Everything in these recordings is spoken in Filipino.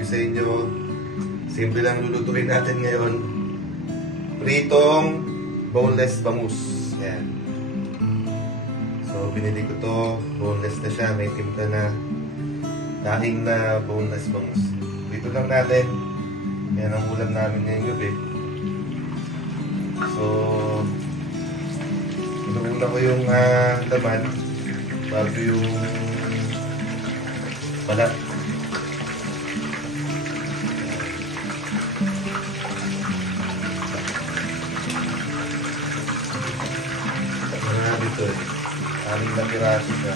gabi sa inyo. Simple lang lulutuin natin ngayon. Pritong boneless bangus. Yan. So, binili ko to. Boneless na siya. May timpla na daing na boneless bangus. Dito lang natin. Yan ang ulam namin ngayong gabi. So, inuuna ko yung laman bago yung balat. Marami ito eh. 6 na piraso siya.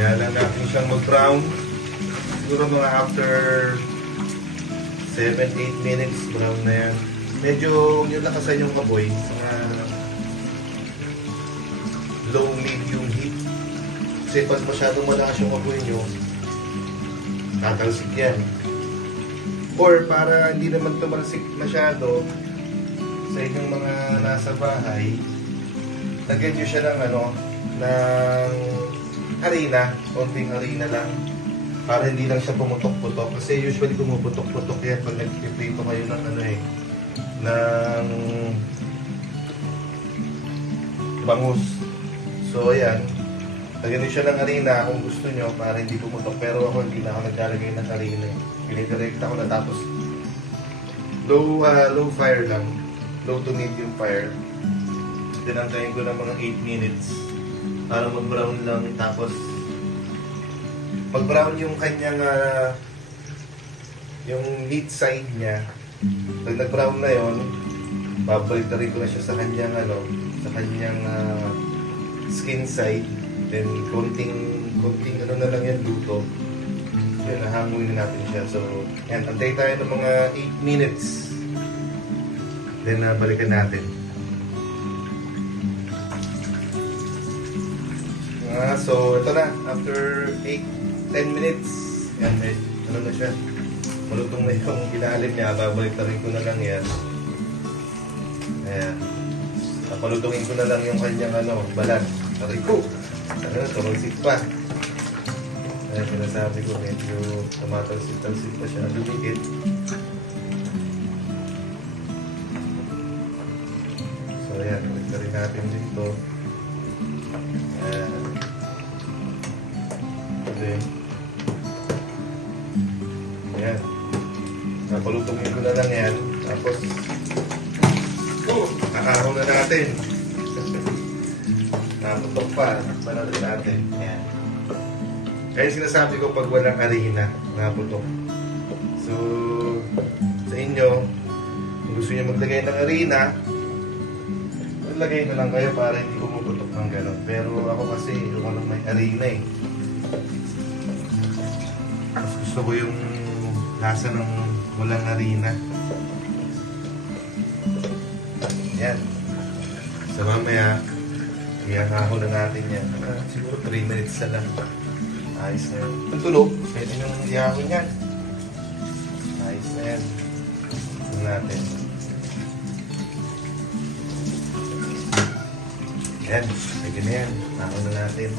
Kaya lang natin siyang mag-brown. Siguro mga after 7-8 minutes brown na yan. Medyo yung lakasan yung kaboy. Low-medium heat. Kasi pag masyadong malakas yung kaboy nyo, tatalsik yan. Or para hindi naman tumalsik masyado sa inyong mga nasa bahay, lagyan nyo siya ng ng harina, konting harina lang para hindi lang siya pumutok-putok kasi usually pumuputok-putok yan pag nagpiprito kayo ng ng bangus. So ayan, lagyan niyo siya ng harina kung gusto nyo para hindi pumutok, pero ako hindi na ako naglalagay ng harina. Pinidirekta ko na tapos low fire lang, low to medium fire. Tinantayin ko ng mga 8 minutes para mag-brown lang, tapos pag-brown yung kanyang yung meat side niya. Pag nag-brown na yon, babalik na rin ko na siya sa kanyang sa kanyang skin side. Then konting na lang yan luto. Then nahanguin na natin siya. So yan, antay tayo ng mga 8 minutes. Then balikan natin. So ito na, after 8-10 minutes, yan, na siya, malutong na yung ilalim niya. Babalik na rin ko na lang yan. Ayan, napalutungin ko na lang yung kanyang balat. Aray ko, tumalsik pa. Ayan, sinasabi ko, medyo tumatalsik-talsik pa siya, lumikit. So ayan, balik na rin natin dito. Ayan. Ayan. Napalutungin ko na lang yan. Tapos, kakahon na natin. Naputok pa. Nakpa na rin natin. Ayan. Kaya sinasabi ko pag walang harina, naputok. So, sa inyo, kung gusto nyo maglagay ng harina, maglagay na lang kayo para hindi pumuputok ng gano'n. Pero ako kasi, yung may harina eh. Mas gusto ko yung lasa ng walang harina. Yan. So mamaya, iyakaho na natin yan. Siguro 3 minutes na lang. Ayos na yan. Ang tulog, pwede nyung iyakaho yan. Ayos na yan. Ito natin. Yan. Pwede na yan. Iyakaho na natin.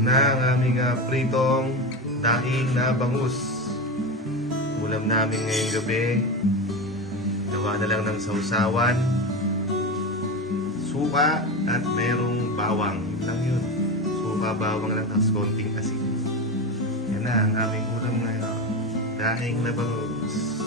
Na ang aming pritong daing na bangus. Ulam namin ngayong gabi. Gawa na lang ng sausawan, suka at merong bawang. Yun lang yun. Suka, bawang lang, tapos konting asin. Yan na ang aming ulam ngayon. Daing na bangus.